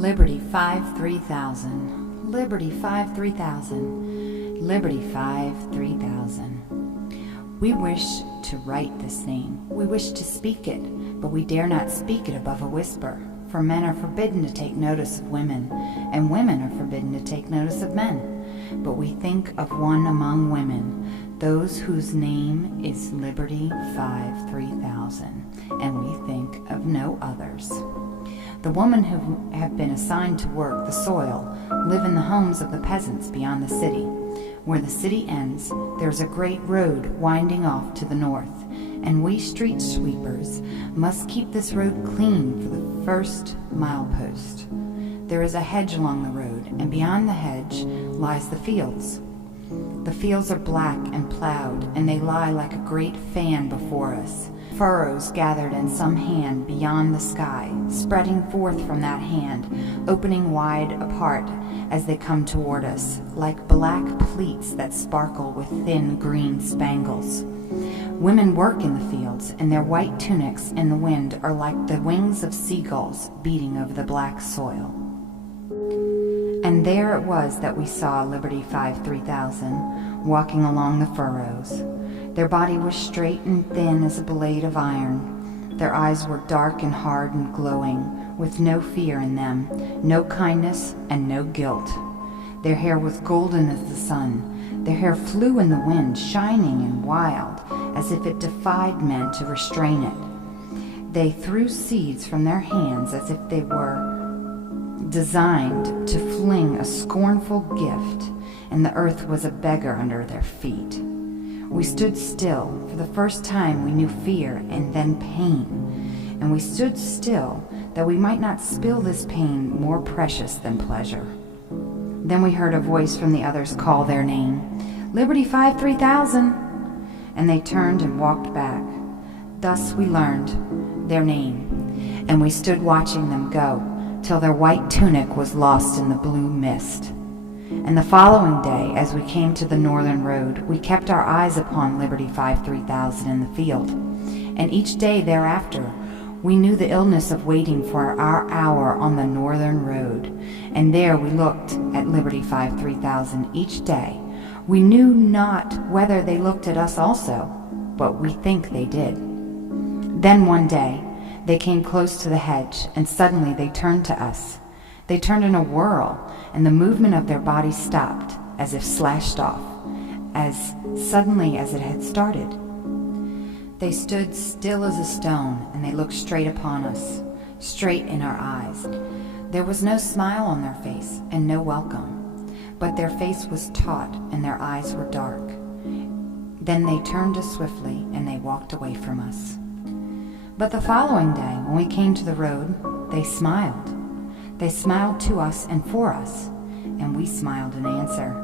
Liberty 5 3000, Liberty 5 3000, Liberty 5 3000. We wish to write this name, we wish to speak it, but we dare not speak it above a whisper, for men are forbidden to take notice of women, and women are forbidden to take notice of men. But we think of one among women, those whose name is Liberty 5 3000, and we think of no others. The women who have been assigned to work the soil live in the homes of the peasants beyond the city. Where the city ends, there's a great road winding off to the north, and we street sweepers must keep this road clean for the first milepost. There is a hedge along the road, and beyond the hedge lies the fields. The fields are black and plowed, and they lie like a great fan before us. Furrows gathered in some hand beyond the sky, spreading forth from that hand, opening wide apart as they come toward us, like black pleats that sparkle with thin green spangles. Women work in the fields, and their white tunics in the wind are like the wings of seagulls beating over the black soil. And there it was that we saw Liberty 5 3000 walking along the furrows. Their body was straight and thin as a blade of iron. Their eyes were dark and hard and glowing, with no fear in them, no kindness and no guilt. Their hair was golden as the sun. Their hair flew in the wind, shining and wild, as if it defied men to restrain it. They threw seeds from their hands as if they were designed to fling a scornful gift, and the earth was a beggar under their feet. We stood still. For the first time we knew fear and then pain, and we stood still that we might not spill this pain more precious than pleasure. Then we heard a voice from the others call their name, Liberty 5 3000, and they turned and walked back. Thus we learned their name, and we stood watching them go till their white tunic was lost in the blue mist. And the following day, as we came to the northern road, we kept our eyes upon Liberty 5 3000 in the field. And each day thereafter, we knew the illness of waiting for our hour on the northern road. And there we looked at Liberty 5 3000 each day. We knew not whether they looked at us also, but we think they did. Then one day, they came close to the hedge, and suddenly they turned to us. They turned in a whirl, and the movement of their bodies stopped, as if slashed off, as suddenly as it had started. They stood still as a stone, and they looked straight upon us, straight in our eyes. There was no smile on their face, and no welcome, but their face was taut, and their eyes were dark. Then they turned us swiftly, and they walked away from us. But the following day, when we came to the road, they smiled. They smiled to us and for us, and we smiled in answer.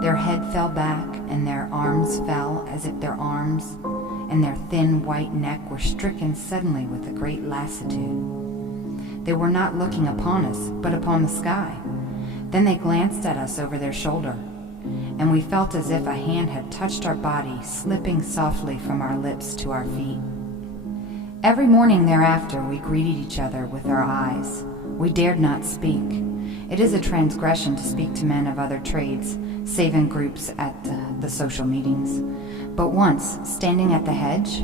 Their head fell back, and their arms fell as if their arms and their thin white neck were stricken suddenly with a great lassitude. They were not looking upon us, but upon the sky. Then they glanced at us over their shoulder, and we felt as if a hand had touched our body, slipping softly from our lips to our feet. Every morning thereafter we greeted each other with our eyes. We dared not speak. It is a transgression to speak to men of other trades, save in groups at the social meetings. But once, standing at the hedge,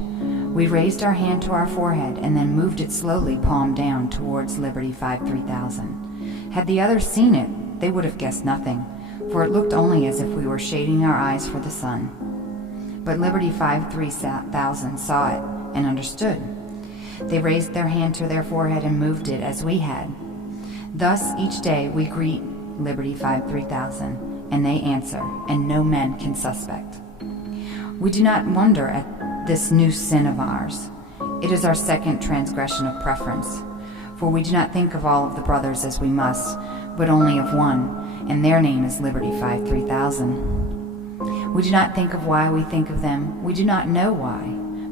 we raised our hand to our forehead and then moved it slowly, palm down, towards Liberty 5 3000. Had the others seen it, they would have guessed nothing, for it looked only as if we were shading our eyes for the sun. But Liberty 5 3000 saw it and understood. They raised their hand to their forehead and moved it as we had. Thus each day we greet Liberty 5 3000, and they answer, and no man can suspect. We do not wonder at this new sin of ours. It is our second transgression of preference, for we do not think of all of the brothers as we must, but only of one, and their name is Liberty 5 3000. We do not think of why we think of them. We do not know why.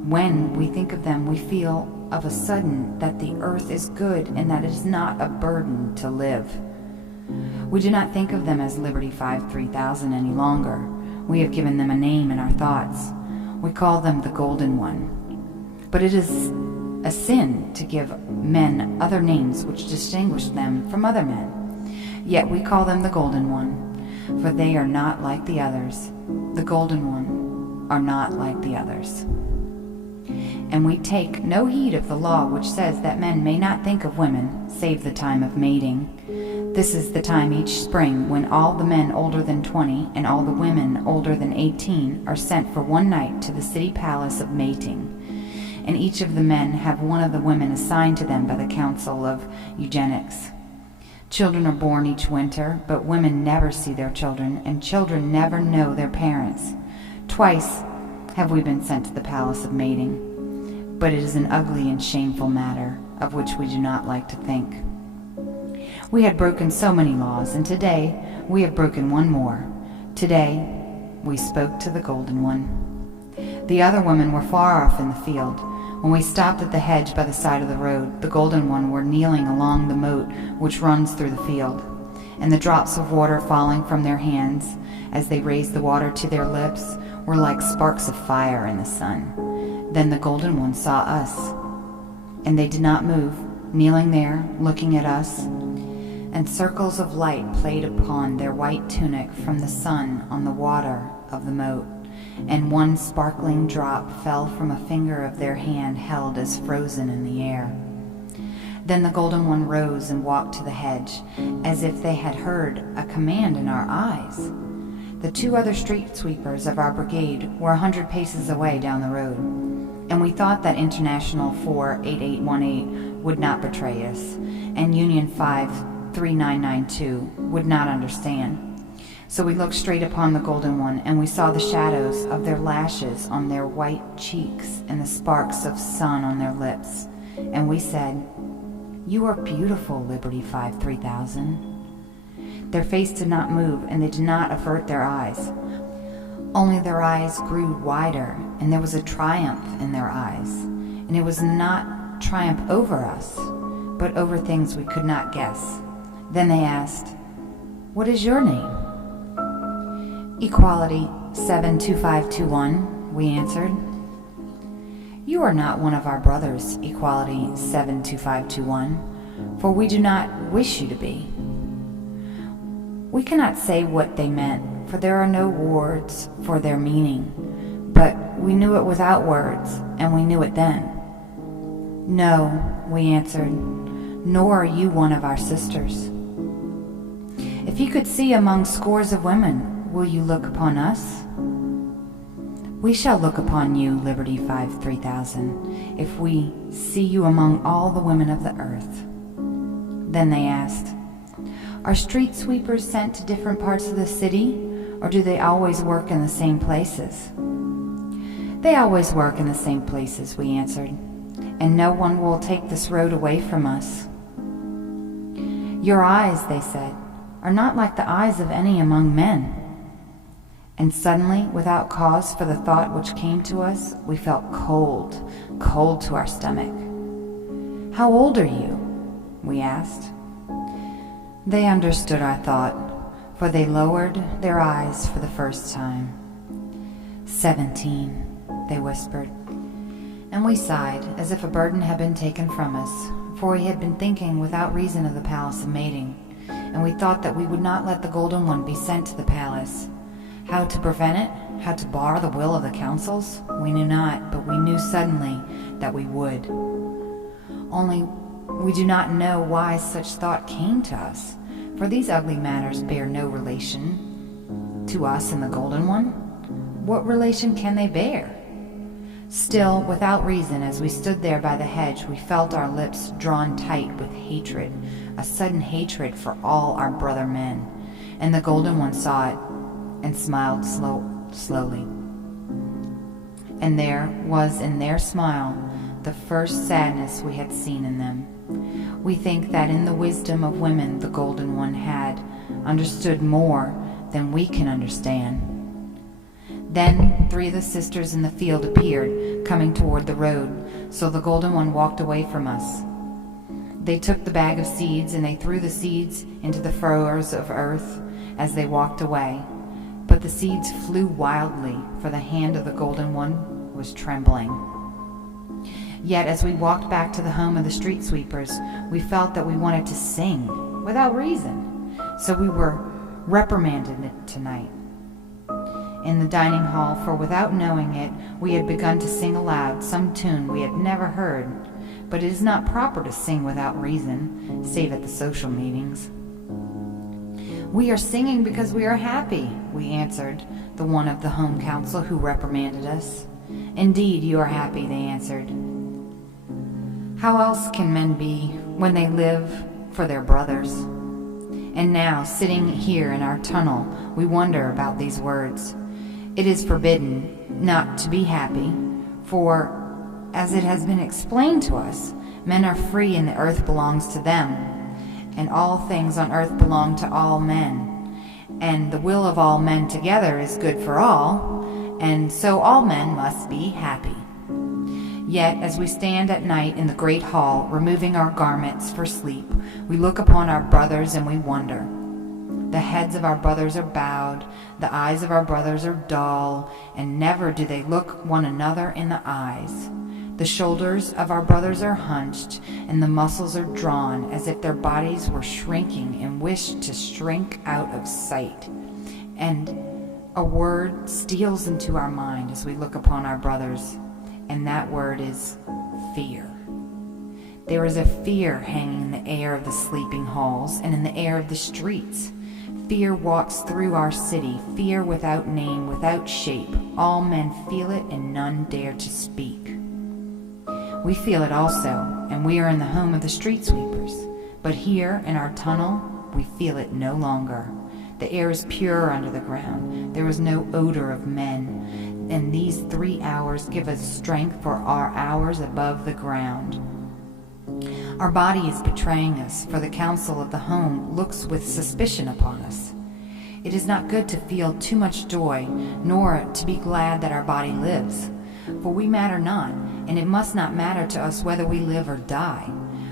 When we think of them, we feel of a sudden that the earth is good and that it is not a burden to live. We do not think of them as Liberty 5 3000 any longer. We have given them a name in our thoughts. We call them the Golden One. But it is a sin to give men other names which distinguish them from other men. Yet we call them the Golden One, for they are not like the others. The Golden One are not like the others. And we take no heed of the law which says that men may not think of women, save the time of mating. This is the time each spring when all the men older than 20 and all the women older than 18 are sent for one night to the city palace of mating. And each of the men have one of the women assigned to them by the Council of Eugenics. Children are born each winter, but women never see their children, and children never know their parents. Twice have we been sent to the palace of mating, but it is an ugly and shameful matter, of which we do not like to think. We had broken so many laws, and today we have broken one more. Today we spoke to the Golden One. The other women were far off in the field. When we stopped at the hedge by the side of the road, the Golden One were kneeling along the moat which runs through the field, and the drops of water falling from their hands as they raised the water to their lips were like sparks of fire in the sun. Then the Golden One saw us, and they did not move, kneeling there, looking at us, and circles of light played upon their white tunic from the sun on the water of the moat, and one sparkling drop fell from a finger of their hand held as frozen in the air. Then the Golden One rose and walked to the hedge, as if they had heard a command in our eyes. The two other street sweepers of our brigade were 100 paces away down the road, and we thought that International 48818 would not betray us, and Union 53992 would not understand. So we looked straight upon the Golden One, and we saw the shadows of their lashes on their white cheeks and the sparks of sun on their lips. And we said, "You are beautiful, Liberty 53000. Their face did not move, and they did not avert their eyes. Only their eyes grew wider, and there was a triumph in their eyes. And it was not triumph over us, but over things we could not guess. Then they asked, 'What is your name?' 'Equality 72521, we answered. 'You are not one of our brothers, Equality 72521, for we do not wish you to be.' We cannot say what they meant, for there are no words for their meaning, but we knew it without words, and we knew it then. 'No,' we answered, 'nor are you one of our sisters.' 'If you could see among scores of women, will you look upon us?' 'We shall look upon you, Liberty 53000, if we see you among all the women of the earth.' Then they asked, 'Are street sweepers sent to different parts of the city, or do they always work in the same places?' 'They always work in the same places,' we answered, 'and no one will take this road away from us.' 'Your eyes,' they said, 'are not like the eyes of any among men.' And suddenly, without cause for the thought which came to us, we felt cold to our stomach. 'How old are you?' we asked. They understood our thought, for they lowered their eyes for the first time. 17, they whispered, and we sighed as if a burden had been taken from us, for we had been thinking without reason of the palace of mating, and we thought that we would not let the Golden One be sent to the palace. How to prevent it, how to bar the will of the councils, we knew not, but we knew suddenly that we would. Only we do not know why such thought came to us, for these ugly matters bear no relation to us and the Golden One. What relation can they bear? Still, without reason, as we stood there by the hedge, we felt our lips drawn tight with hatred, a sudden hatred for all our brother men, and the Golden One saw it and smiled slowly. And there was in their smile the first sadness we had seen in them. We think that in the wisdom of women the Golden One had understood more than we can understand. Then 3 of the sisters in the field appeared, coming toward the road, so the Golden One walked away from us. They took the bag of seeds, and they threw the seeds into the furrows of earth as they walked away. But the seeds flew wildly, for the hand of the Golden One was trembling. Yet as we walked back to the home of the street sweepers, we felt that we wanted to sing without reason. So we were reprimanded tonight in the dining hall, for without knowing it, we had begun to sing aloud some tune we had never heard. But it is not proper to sing without reason, save at the social meetings. "We are singing because we are happy," we answered the one of the home council who reprimanded us. "Indeed, you are happy," they answered. How else can men be when they live for their brothers? And now, sitting here in our tunnel, we wonder about these words. It is forbidden not to be happy, for, as it has been explained to us, men are free and the earth belongs to them, and all things on earth belong to all men, and the will of all men together is good for all, and so all men must be happy. Yet, as we stand at night in the great hall, removing our garments for sleep, we look upon our brothers and we wonder. The heads of our brothers are bowed, the eyes of our brothers are dull, and never do they look one another in the eyes. The shoulders of our brothers are hunched, and the muscles are drawn as if their bodies were shrinking and wished to shrink out of sight. And a word steals into our mind as we look upon our brothers, and that word is fear. There is a fear hanging in the air of the sleeping halls and in the air of the streets. Fear walks through our city, fear without name, without shape. All men feel it and none dare to speak. We feel it also, and we are in the home of the street sweepers. But here in our tunnel, we feel it no longer. The air is pure under the ground. There is no odor of men, and these 3 hours give us strength for our hours above the ground. Our body is betraying us, for the council of the home looks with suspicion upon us. It is not good to feel too much joy, nor to be glad that our body lives. For we matter not, and it must not matter to us whether we live or die,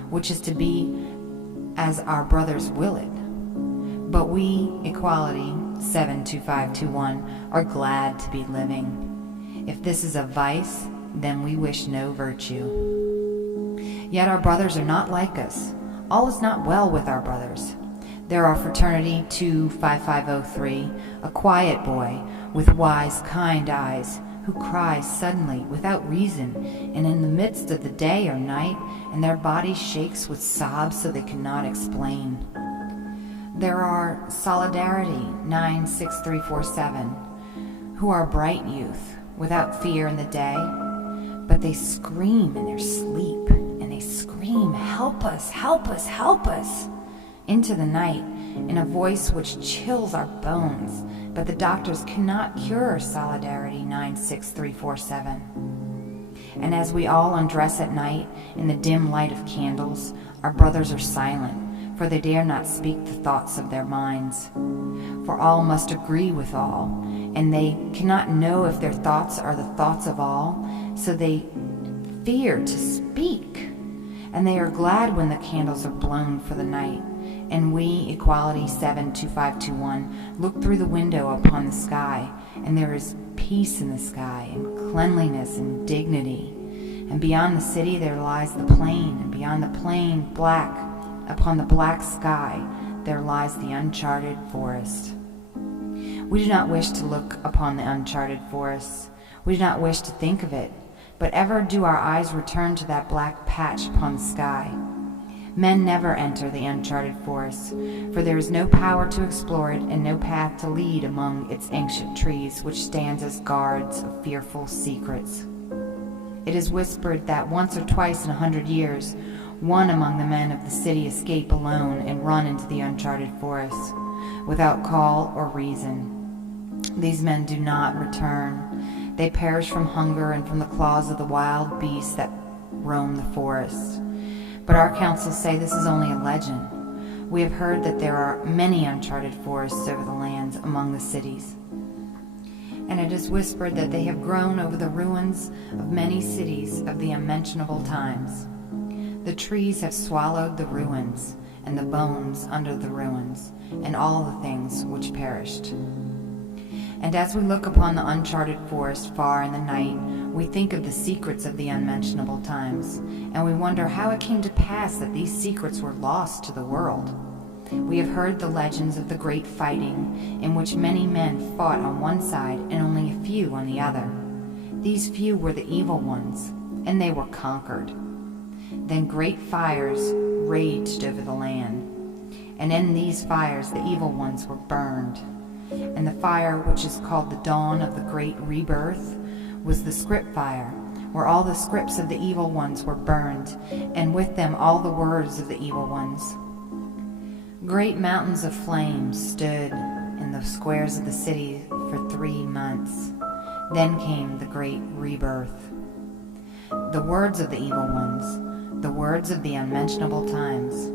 which is to be as our brothers will it. But we, Equality 72521, are glad to be living. If this is a vice, then we wish no virtue. Yet our brothers are not like us. All is not well with our brothers. There are Fraternity 25503, a quiet boy with wise, kind eyes, who cries suddenly, without reason, and in the midst of the day or night, and their body shakes with sobs so they cannot explain. There are Solidarity 96347, who are bright youth, without fear in the day, but they scream in their sleep, and they scream, "Help us, help us, help us," into the night, in a voice which chills our bones. But the doctors cannot cure Solidarity 96347. And as we all undress at night in the dim light of candles, our brothers are silent, for they dare not speak the thoughts of their minds. For all must agree with all, and they cannot know if their thoughts are the thoughts of all, so they fear to speak. And they are glad when the candles are blown for the night. And we, Equality 72521, look through the window upon the sky, and there is peace in the sky, and cleanliness and dignity. And beyond the city there lies the plain, and beyond the plain, black, upon the black sky, there lies the uncharted forest. We do not wish to look upon the uncharted forest. We do not wish to think of it, but ever do our eyes return to that black patch upon the sky. Men never enter the uncharted forest, for there is no power to explore it and no path to lead among its ancient trees, which stands as guards of fearful secrets. It is whispered that once or twice in 100 years, one among the men of the city escape alone and run into the uncharted forest, without call or reason. These men do not return. They perish from hunger and from the claws of the wild beasts that roam the forest. But our councils say this is only a legend. We have heard that there are many uncharted forests over the lands among the cities. And it is whispered that they have grown over the ruins of many cities of the unmentionable times. The trees have swallowed the ruins, and the bones under the ruins, and all the things which perished. And as we look upon the uncharted forest far in the night, we think of the secrets of the unmentionable times, and we wonder how it came to pass that these secrets were lost to the world. We have heard the legends of the great fighting, in which many men fought on one side and only a few on the other. These few were the evil ones, and they were conquered. Then great fires raged over the land, and in these fires the evil ones were burned. And the fire, which is called the dawn of the great rebirth, was the script fire, where all the scripts of the evil ones were burned, and with them all the words of the evil ones. Great mountains of flames stood in the squares of the city for 3 months. Then came the great rebirth. The words of the evil ones, the words of the unmentionable times.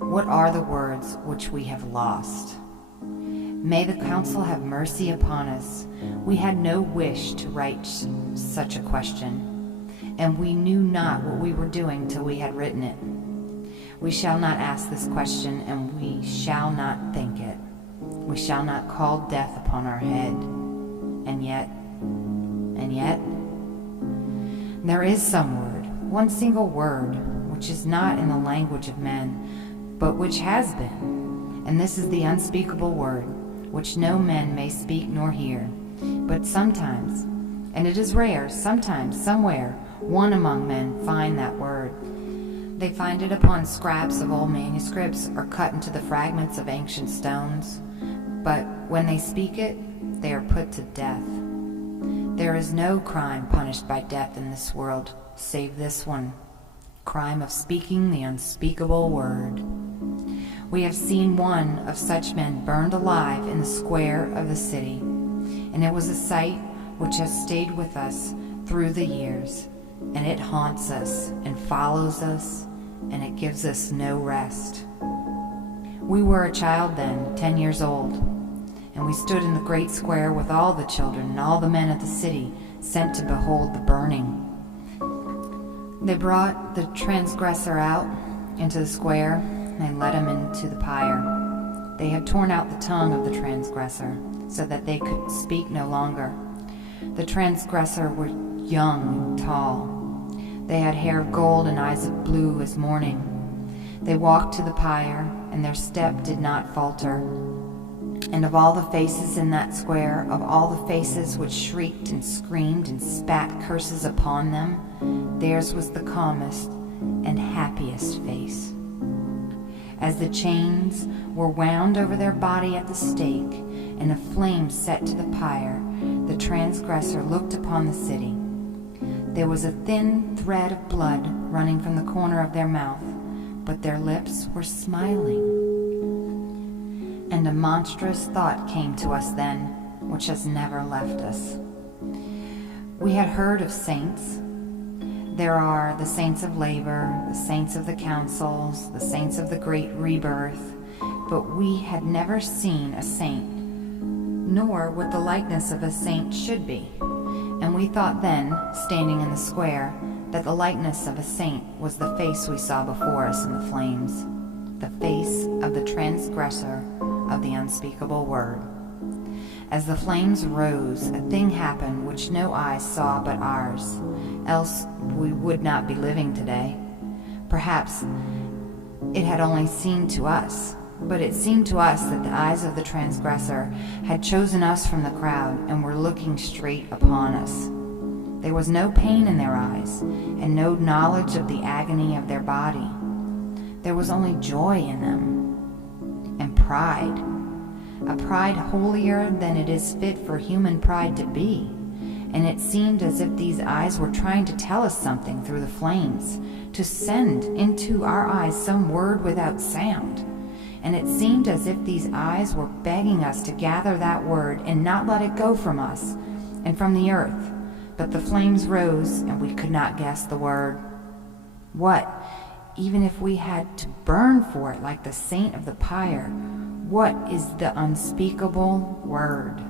What are the words which we have lost? May the council have mercy upon us. We had no wish to write such a question, and we knew not what we were doing till we had written it. We shall not ask this question, and we shall not think it. We shall not call death upon our head. And yet, there is some word, one single word, which is not in the language of men, but which has been. And this is the unspeakable word, which no men may speak nor hear. But sometimes, and it is rare, sometimes, somewhere, one among men find that word. They find it upon scraps of old manuscripts or cut into the fragments of ancient stones. But when they speak it, they are put to death. There is no crime punished by death in this world, save this one, crime of speaking the unspeakable word. We have seen one of such men burned alive in the square of the city, and it was a sight which has stayed with us through the years, and it haunts us and follows us, and it gives us no rest. We were a child then, 10 years old, and we stood in the great square with all the children and all the men of the city sent to behold the burning. They brought the transgressor out into the square, and they led him into the pyre. They had torn out the tongue of the transgressor, so that they could speak no longer. The transgressor were young and tall. They had hair of gold and eyes of blue as morning. They walked to the pyre, and their step did not falter. And of all the faces in that square, of all the faces which shrieked and screamed and spat curses upon them, theirs was the calmest and happiest face. As the chains were wound over their body at the stake, and a flame set to the pyre, the transgressor looked upon the city. There was a thin thread of blood running from the corner of their mouth, but their lips were smiling. And a monstrous thought came to us then, which has never left us. We had heard of saints. There are the saints of labor, the saints of the councils, the saints of the great rebirth, but we had never seen a saint, nor what the likeness of a saint should be. And we thought then, standing in the square, that the likeness of a saint was the face we saw before us in the flames, the face of the transgressor of the unspeakable word. As the flames rose, a thing happened which no eyes saw but ours, else we would not be living today. Perhaps it had only seemed to us, but it seemed to us that the eyes of the transgressor had chosen us from the crowd and were looking straight upon us. There was no pain in their eyes, and no knowledge of the agony of their body. There was only joy in them, and pride, a pride holier than it is fit for human pride to be. And it seemed as if these eyes were trying to tell us something through the flames, to send into our eyes some word without sound. And it seemed as if these eyes were begging us to gather that word and not let it go from us and from the earth. But the flames rose, and we could not guess the word. What, even if we had to burn for it like the saint of the pyre, what is the unspeakable word?